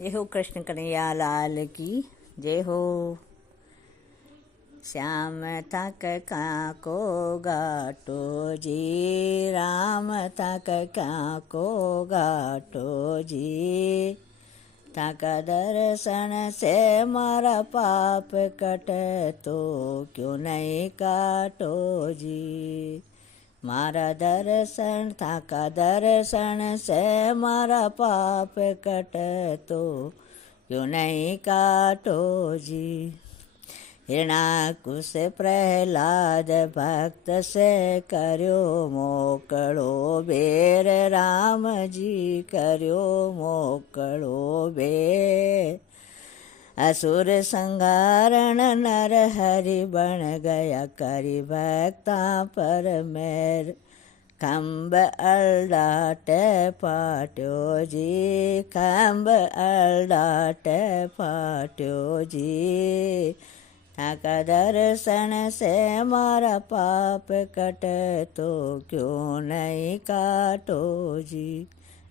जय हो कृष्ण कन्हैया लाल की जय हो। श्याम तक को गाटो जी, राम तक को गाटो जी। तक दर्शन से मारा पाप कट, तो क्यों नहीं काटो जी। मारा दर्शन थाका दर्शन से मारा पाप कट, तो क्यों नहीं काटो जी। हिरणाकुश प्रहलाद भक्त से कर्यो मोकळो बेर, राम जी कर्यो मोकळो बेर। असुर संहारण नर हरि बन गया, करी भक्ता पर मेर। खंब अल्डाट पाट्यो जी, खंब अल्डाट पाट्यो जी। थाका दर्शन से मारा पाप कट, तो क्यों नहीं काटो जी।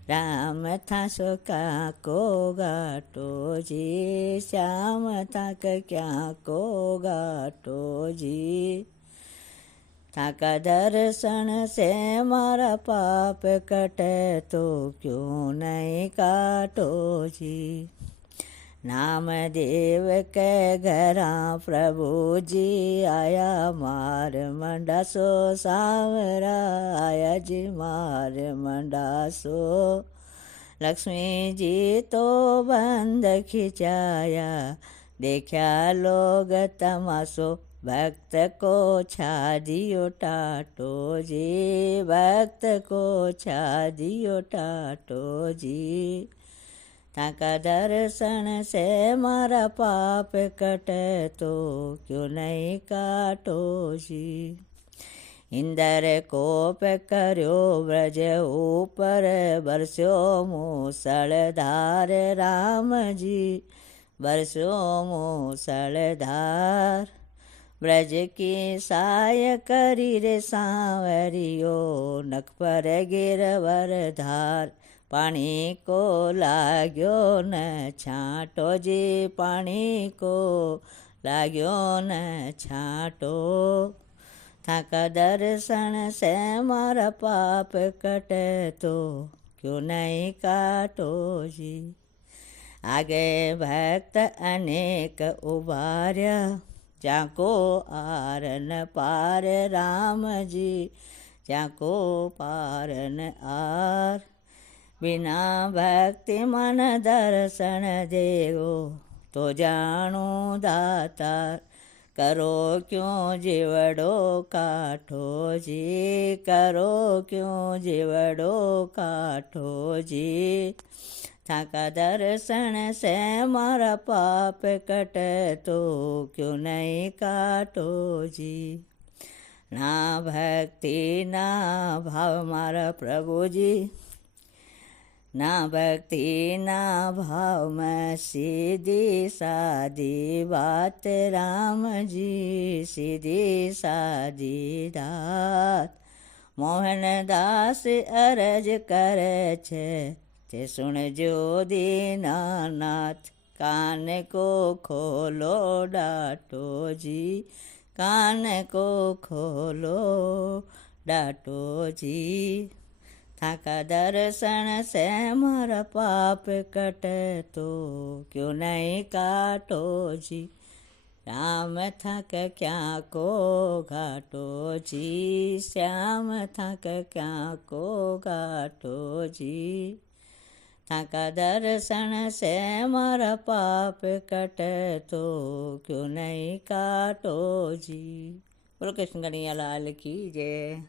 राम था सो को गाटो जी, श्याम था क्या को गाटो जी। थाका दर्शन से मारा पाप कट, तो क्यों नहीं काटो जी। नाम देव के घरा प्रभु जी आया, मार मंडा सो सावरा आया जी मार मंडा सो। लक्ष्मी जी तो बंद खिंचाया, देखा लोग तमाशो। भक्त को छा दियो टाटो जी, भक्त को छा दियो टाटो जी। थाका दर्शन से मारा पाप कट, तो क्यों नहीं काटो जी। इंद्र कोप कर्यो ब्रज ऊपर, बरस्यो मूसलधार राम जी बरस्यो मूसलधार। ब्रज की साय करी रे सांवरियो, नख पर गिरवर धार। पानी को लाग्यो न छाटो जी, पानी को लाग्यो न छाटो। थाका दर्शन से मारा पाप कट, तो क्यों नहीं काटो जी। आगे भक्त अनेक उबार्या, जाको आर न पार राम जी जाको पार न आर। बिना भक्ति मन दर्शन देवो, तो जाणू दातार। करो क्यों जीवड़ो काठो जी, करो क्यों जीवड़ो काठो जी। थाका दर्शन से मारा पाप कट, तो क्यों नहीं काटो जी। ना भक्ति ना भाव मारा प्रभु जी, ना भक्ति ना भाव में सीधी सादी बात राम जी, सीधी सादी दात। मोहनदास अरज करे छे, ते सुनजो दीनानाथ। कान को खोलो डाटो जी, कान को खोलो डाटो जी। थाका दर्शन से मारा पाप कट, तो क्यों नहीं काटो जी। राम थक क्या को घाटो जी, श्याम थक क्या को घाटो जी। थाका दर्शन से मारा पाप कट, तो क्यों नहीं काटो जी। बोलो कृष्ण कन्हैया लाल की जय।